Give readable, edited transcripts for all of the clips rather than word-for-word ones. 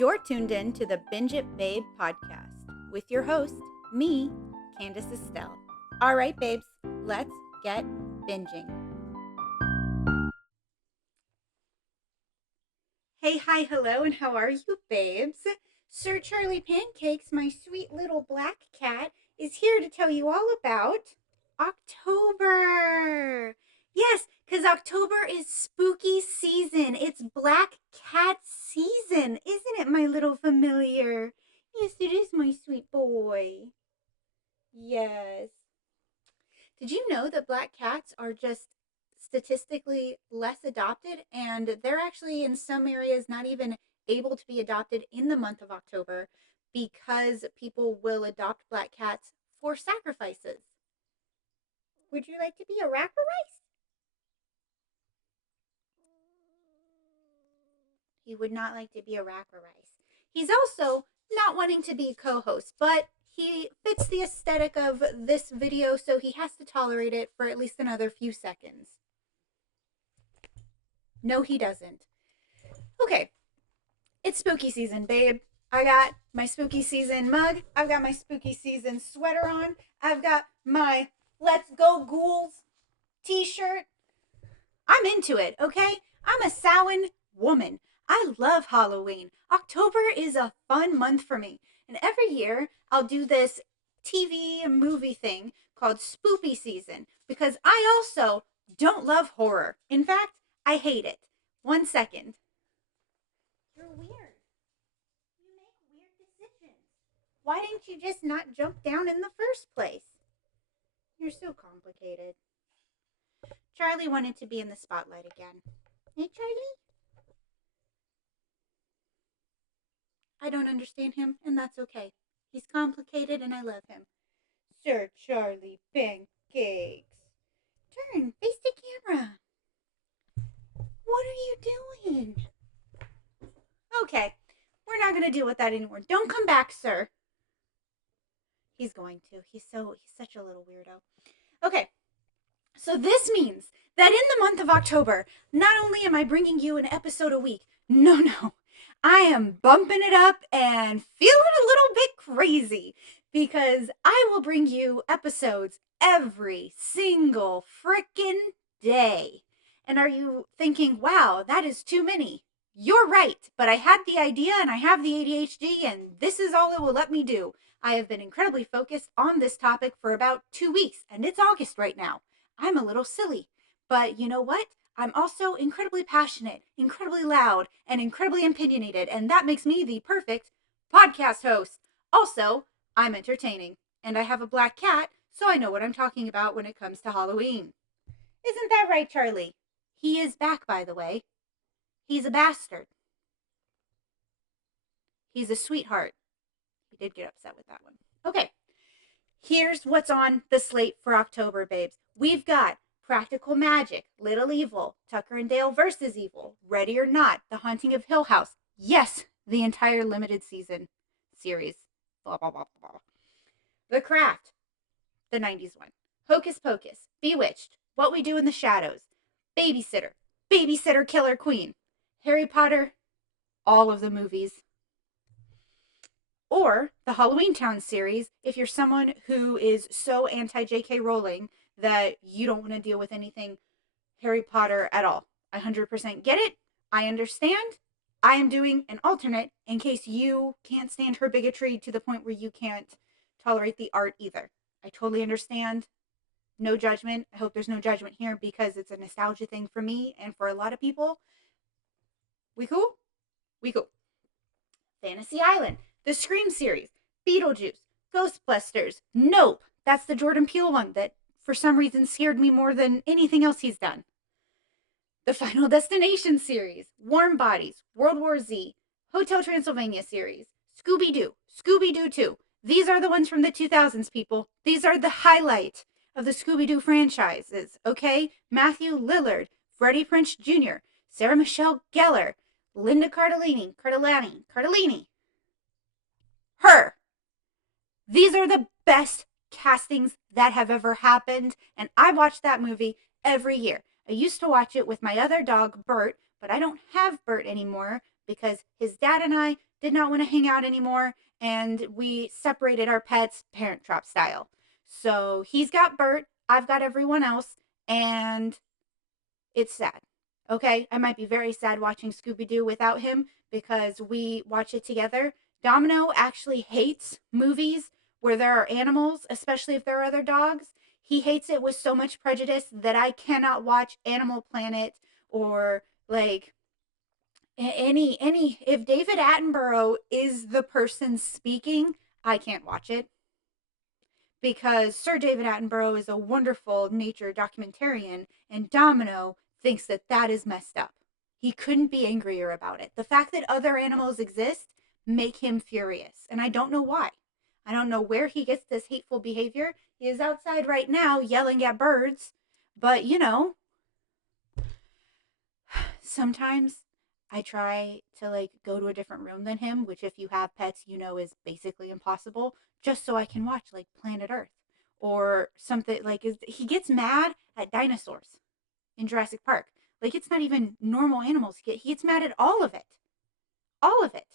You're tuned in to the Binge It Babe podcast with your host, me, Candace Estelle. All right, babes, let's get binging. Hey, hi, hello, and how are you, babes? Sir Charlie Pancakes, my sweet little black cat, is here to tell you all about October. Yes, because October is spooky season. It's black cat season. Isn't it, my little familiar? Yes, it is, my sweet boy. Yes. Did you know that black cats are just statistically less adopted? And they're actually in some areas not even able to be adopted in the month of October because people will adopt black cats for sacrifices. Would you like to be a rack of rice? He would not like to be a rack of rice. He's also not wanting to be co-host, but he fits the aesthetic of this video, so he has to tolerate it for at least another few seconds. No, he doesn't. Okay, it's spooky season, babe. I got my spooky season mug. I've got my spooky season sweater on. I've got my Let's Go Ghouls t-shirt. I'm into it, okay? I'm a Samhain woman. I love Halloween. October is a fun month for me. And every year I'll do this TV and movie thing called Spoopy Season because I also don't love horror. In fact, I hate it. 1 second. You're weird. You make weird decisions. Why didn't you just not jump down in the first place? You're so complicated. Charlie wanted to be in the spotlight again. Hey, Charlie? I don't understand him, and that's okay. He's complicated, and I love him. Sir Charlie Pancakes. Turn, face the camera. What are you doing? Okay, we're not going to deal with that anymore. Don't come back, sir. He's going to. He's such a little weirdo. Okay, so this means that in the month of October, not only am I bringing you an episode a week, no, I am bumping it up and feeling a little bit crazy because I will bring you episodes every single frickin' day. And are you thinking, wow, that is too many? You're right, but I had the idea and I have the ADHD and this is all it will let me do. I have been incredibly focused on this topic for about 2 weeks and it's August right now. I'm a little silly, but you know what? I'm also incredibly passionate, incredibly loud, and incredibly opinionated, and that makes me the perfect podcast host. Also, I'm entertaining, and I have a black cat, so I know what I'm talking about when it comes to Halloween. Isn't that right, Charlie? He is back, by the way. He's a bastard. He's a sweetheart. He did get upset with that one. Okay, here's what's on the slate for October, babes. We've got Practical Magic, Little Evil, Tucker and Dale versus Evil, Ready or Not, The Haunting of Hill House. Yes, the entire limited season series. Blah, blah, blah, blah. The Craft, the 90s one. Hocus Pocus, Bewitched, What We Do in the Shadows, Babysitter Killer Queen, Harry Potter, all of the movies. Or the Halloween Town series, if you're someone who is so anti-J.K. Rowling that you don't want to deal with anything Harry Potter at all. I 100% get it. I understand. I am doing an alternate in case you can't stand her bigotry to the point where you can't tolerate the art either. I totally understand. No judgment. I hope there's no judgment here because it's a nostalgia thing for me and for a lot of people. We cool? We cool. Fantasy Island, the Scream series, Beetlejuice, Ghostbusters, Nope. That's the Jordan Peele one that for some reason scared me more than anything else he's done. The Final Destination series, Warm Bodies, World War Z, Hotel Transylvania series, Scooby-Doo, Scooby-Doo 2. These are the ones from the 2000s, people. These are the highlight of the Scooby-Doo franchises, okay? Matthew Lillard, Freddie Prinze Jr., Sarah Michelle Gellar, Linda Cardellini, her. These are the best castings that have ever happened, and I watch that movie every year. I used to watch it with my other dog, Bert, but I don't have Bert anymore because his dad and I did not want to hang out anymore, and we separated our pets parent trap style. So he's got Bert, I've got everyone else, and it's sad. Okay, I might be very sad watching Scooby Doo without him because we watch it together. Domino actually hates movies where there are animals, especially if there are other dogs. He hates it with so much prejudice that I cannot watch Animal Planet or like any if David Attenborough is the person speaking, I can't watch it because Sir David Attenborough is a wonderful nature documentarian, and Domino thinks that that is messed up. He couldn't be angrier about it. The fact that other animals exist make him furious, and I don't know why. I don't know where he gets this hateful behavior. He is outside right now yelling at birds, but sometimes I try to like go to a different room than him, which if you have pets, is basically impossible, just so I can watch like Planet Earth or something like he gets mad at dinosaurs in Jurassic Park. Like it's not even normal animals. He gets mad at all of it. All of it.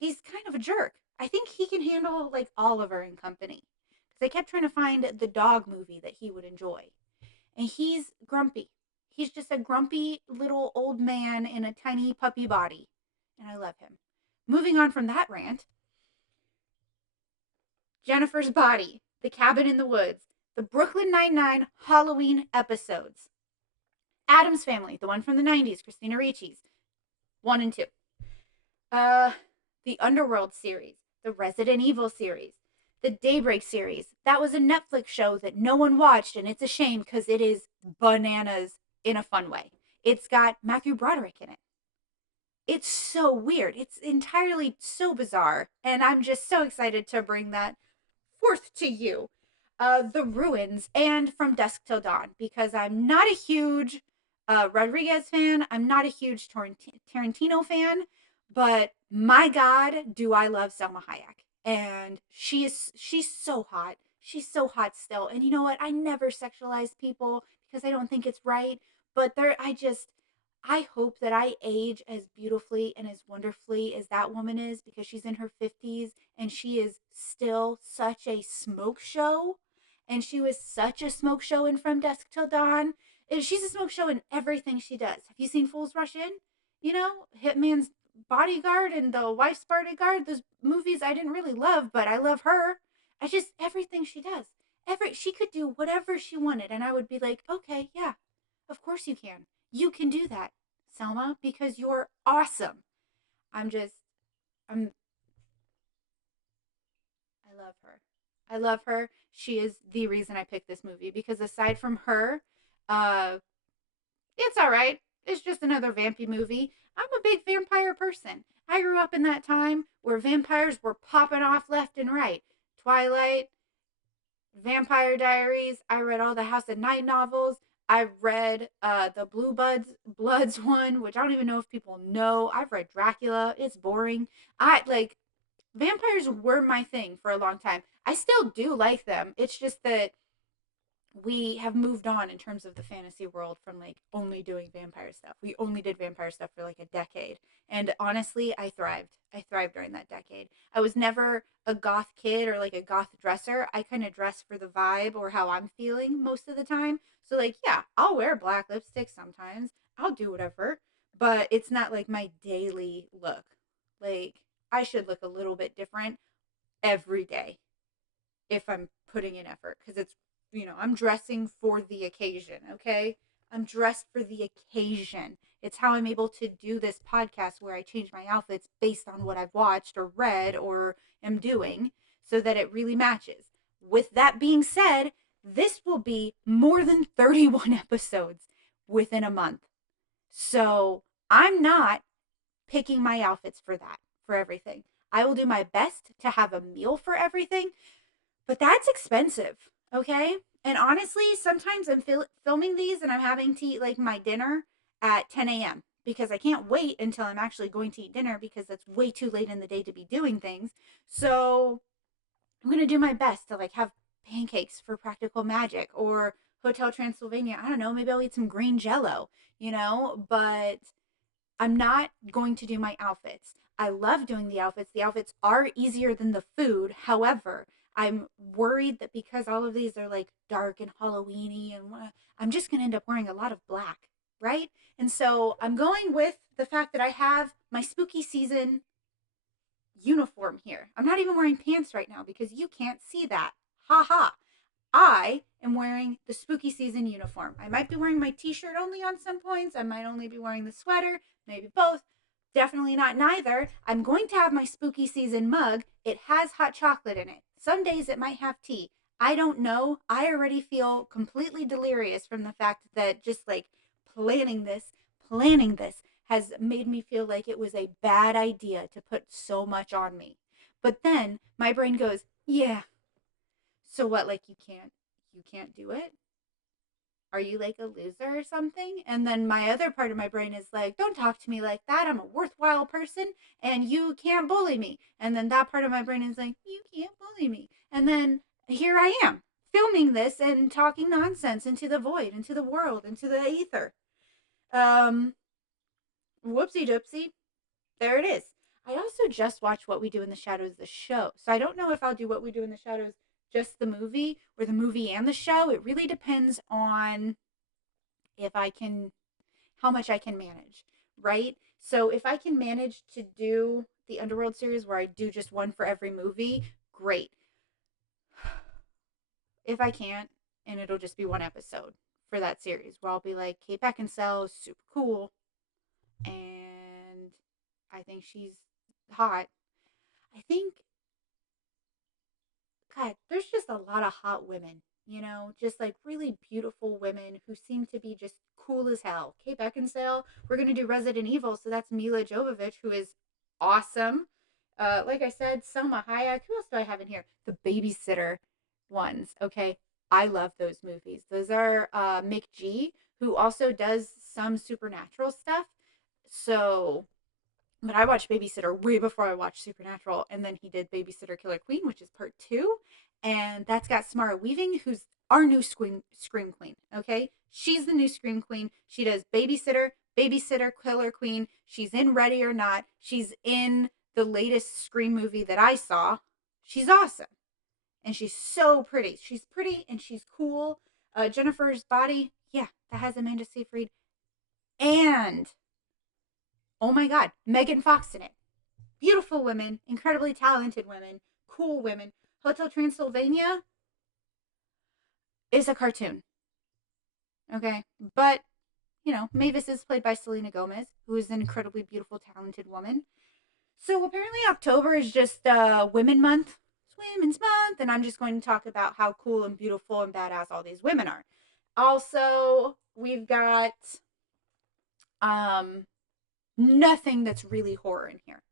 He's kind of a jerk. I think he can handle like Oliver and Company. Because I kept trying to find the dog movie that he would enjoy. And he's grumpy. He's just a grumpy little old man in a tiny puppy body. And I love him. Moving on from that rant, Jennifer's Body, The Cabin in the Woods, the Brooklyn Nine-Nine Halloween episodes, Addams Family, the one from the 90s, Christina Ricci's, 1 and 2. The Underworld series, the Resident Evil series, the Daybreak series. That was a Netflix show that no one watched, and it's a shame because it is bananas in a fun way. It's got Matthew Broderick in it. It's so weird. It's entirely so bizarre, and I'm just so excited to bring that forth to you. The Ruins and From Dusk Till Dawn, because I'm not a huge Rodriguez fan. I'm not a huge Tarantino fan, but my God, do I love Selma Hayek. And she's so hot. She's so hot still. And you know what? I never sexualize people because I don't think it's right. But I hope that I age as beautifully and as wonderfully as that woman is because she's in her 50s and she is still such a smoke show. And she was such a smoke show in From Dusk Till Dawn. And she's a smoke show in everything she does. Have you seen Fools Rush In? Hitman's Bodyguard and The Wife's Bodyguard. Those movies I didn't really love, but I love her. Everything she does. She could do whatever she wanted, and I would be like, okay, yeah, of course you can. You can do that, Selma, because you're awesome. I'm just, I'm, I love her. I love her. She is the reason I picked this movie because aside from her, uh, it's all right. It's just another vampy movie. I'm a big vampire person. I grew up in that time where vampires were popping off left and right. Twilight, Vampire Diaries. I read all the House at Night novels. I read the Bloods one, which I don't even know if people know. I've read Dracula. It's boring. I like vampires were my thing for a long time. I still do like them. It's just that we have moved on in terms of the fantasy world from like only doing vampire stuff. We only did vampire stuff for like a decade. And honestly, I thrived. I thrived during that decade. I was never a goth kid or like a goth dresser. I kind of dress for the vibe or how I'm feeling most of the time. So like, yeah, I'll wear black lipstick sometimes. I'll do whatever, but it's not like my daily look. Like I should look a little bit different every day if I'm putting in effort because I'm dressing for the occasion, okay? I'm dressed for the occasion. It's how I'm able to do this podcast where I change my outfits based on what I've watched or read or am doing so that it really matches. With that being said, this will be more than 31 episodes within a month. So I'm not picking my outfits for everything. I will do my best to have a meal for everything, but that's expensive, okay? And honestly, sometimes I'm filming these and I'm having to eat like my dinner at 10 a.m. because I can't wait until I'm actually going to eat dinner because that's way too late in the day to be doing things. So I'm going to do my best to like have pancakes for practical magic or Hotel Transylvania, I don't know, maybe I'll eat some green jello, but I'm not going to do my outfits. I love doing the outfits. The outfits are easier than the food. However, I'm worried that because all of these are like dark and Halloweeny and I'm just going to end up wearing a lot of black, right? And so I'm going with the fact that I have my spooky season uniform here. I'm not even wearing pants right now because you can't see that. Ha ha. I am wearing the spooky season uniform. I might be wearing my t-shirt only on some points. I might only be wearing the sweater, maybe both. Definitely not neither. I'm going to have my spooky season mug. It has hot chocolate in it. Some days it might have tea. I don't know. I already feel completely delirious from the fact that just like planning this has made me feel like it was a bad idea to put so much on me. But then my brain goes, yeah, so what, like you can't do it? Are you like a loser or something? And then my other part of my brain is like, don't talk to me like that. I'm a worthwhile person and you can't bully me. And then that part of my brain is like, you can't bully me. And then here I am filming this and talking nonsense into the void, into the world, into the ether. Um, Whoopsie doopsie. There it is. I also just watched What We Do in the Shadows, the show. So I don't know if I'll do What We Do in the Shadows, just the movie, or the movie and the show. It really depends on if I can, how much I can manage, right? So if I can manage to do the Underworld series where I do just one for every movie, great. If I can't, and it'll just be one episode for that series where I'll be like, Kate Beckinsale is super cool, and I think she's hot. I think, God, there's just a lot of hot women, just like really beautiful women who seem to be just cool as hell. Kate Beckinsale, we're going to do Resident Evil, so that's Mila Jovovich, who is awesome. Like I said, Selma Hayek. Who else do I have in here? The babysitter ones. Okay. I love those movies. Those are Mick G, who also does some supernatural stuff. So but I watched Babysitter way before I watched Supernatural, and then he did Babysitter Killer Queen, which is part two, and that's got Samara Weaving, who's our new Scream Queen. Okay, she's the new Scream Queen. She does Babysitter Killer Queen. She's in Ready or Not. She's in the latest Scream movie that I saw. She's awesome, and she's so pretty. She's pretty and she's cool. Jennifer's Body, yeah, that has Amanda Seyfried, and oh my God, Megan Fox in it. Beautiful women, incredibly talented women, cool women. Hotel Transylvania is a cartoon. Okay. But, Mavis is played by Selena Gomez, who is an incredibly beautiful, talented woman. So apparently October is just Women Month. It's Women's Month. And I'm just going to talk about how cool and beautiful and badass all these women are. Also, we've got nothing that's really horror in here.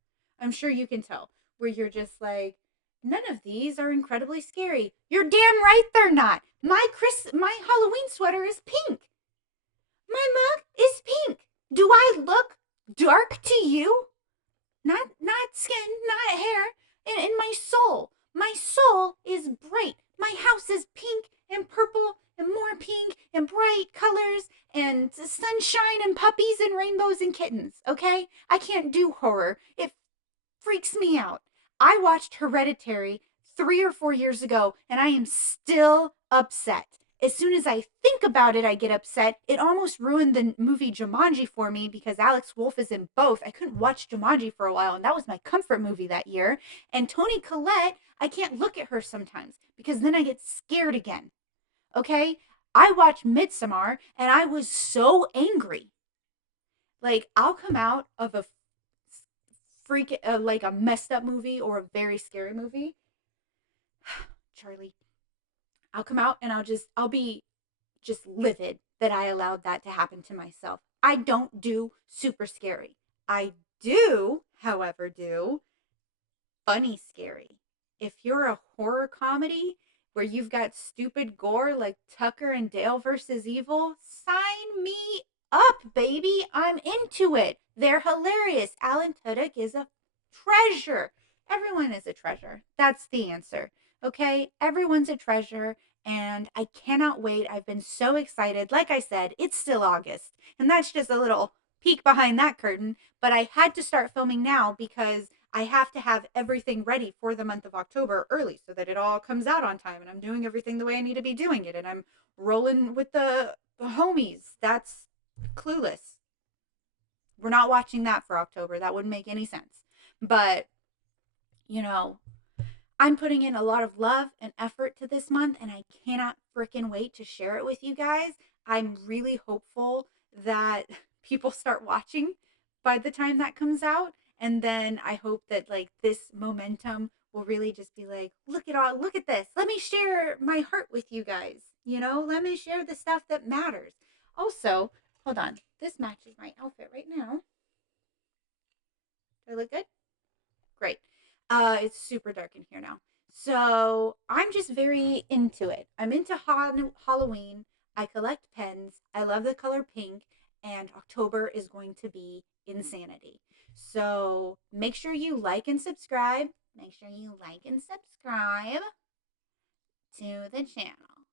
I'm sure you can tell, where you're just like, none of these are incredibly scary. You're damn right they're not. My Halloween sweater is pink. My mug is pink. Do I look dark to you? Not skin, not hair. In my soul. My soul is bright. My house is pink and purple and more pink and bright colors and sunshine and puppies and rainbows and kittens, okay? I can't do horror. It freaks me out. I watched Hereditary 3 or 4 years ago and I am still upset. As soon as I think about it, I get upset. It almost ruined the movie Jumanji for me because Alex Wolff is in both. I couldn't watch Jumanji for a while, and that was my comfort movie that year. And Toni Collette, I can't look at her sometimes because then I get scared again. Okay? I watched Midsommar and I was so angry. Like, I'll come out of a like a messed up movie or a very scary movie. Charlie, I'll come out and I'll be just livid that I allowed that to happen to myself. I don't do super scary. I do, however, do funny scary. If you're a horror comedy where you've got stupid gore like Tucker and Dale versus Evil, sign me up, baby. I'm into it. They're hilarious. Alan Tudyk is a treasure. Everyone is a treasure. That's the answer. Okay? Everyone's a treasure. and I cannot wait. I've been so excited. Like I said, it's still August, and that's just a little peek behind that curtain, but I had to start filming now because I have to have everything ready for the month of October early so that it all comes out on time and I'm doing everything the way I need to be doing it and I'm rolling with the homies. That's Clueless. We're not watching that for October. That wouldn't make any sense. But, you know, I'm putting in a lot of love and effort to this month, and I cannot freaking wait to share it with you guys. I'm really hopeful that people start watching by the time that comes out. And then I hope that like this momentum will really just be like, look at this. Let me share my heart with you guys. Let me share the stuff that matters. Also, hold on. This matches my outfit right now. Do I look good? Great. It's super dark in here now. So I'm just very into it. I'm into Halloween. I collect pens. I love the color pink. And October is going to be insanity. So make sure you like and subscribe. Make sure you like and subscribe to the channel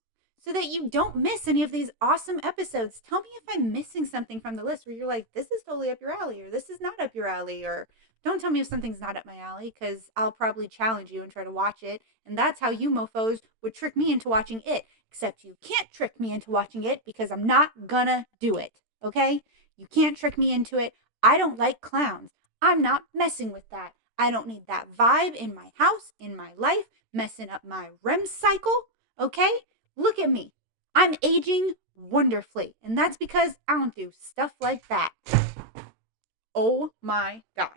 so that you don't miss any of these awesome episodes. Tell me if I'm missing something from the list where you're like, this is totally up your alley, or this is not up your alley, or don't tell me if something's not up my alley because I'll probably challenge you and try to watch it. And that's how you mofos would trick me into watching it. Except you can't trick me into watching it because I'm not gonna do it. Okay? You can't trick me into it. I don't like clowns. I'm not messing with that. I don't need that vibe in my house, in my life, messing up my REM cycle. Okay? Look at me. I'm aging wonderfully. And that's because I don't do stuff like that. Oh my God.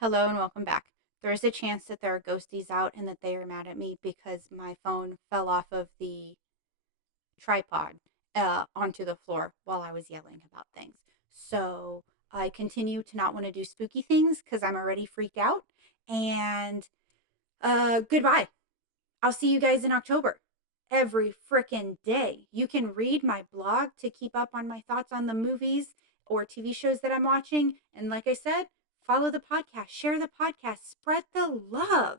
Hello and welcome back. There is a chance that there are ghosties out and that they are mad at me because my phone fell off of the tripod onto the floor while I was yelling about things. So I continue to not want to do spooky things because I'm already freaked out. And goodbye. I'll see you guys in October. Every frickin' day. You can read my blog to keep up on my thoughts on the movies or TV shows that I'm watching. And like I said, follow the podcast, share the podcast, spread the love.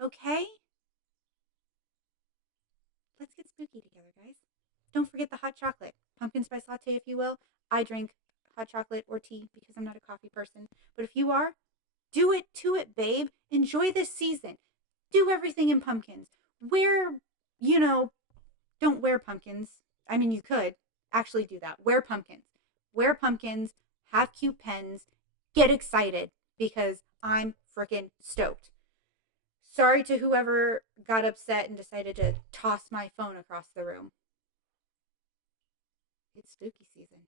Okay? Let's get spooky together, guys. Don't forget the hot chocolate. Pumpkin spice latte, if you will. I drink hot chocolate or tea because I'm not a coffee person. But if you are, do it to it, babe. Enjoy this season. Do everything in pumpkins. Wear, you know, don't wear pumpkins. I mean, you could actually do that. Wear pumpkins. Wear pumpkins. Have cute pens. Get excited because I'm freaking stoked. Sorry to whoever got upset and decided to toss my phone across the room. It's spooky season.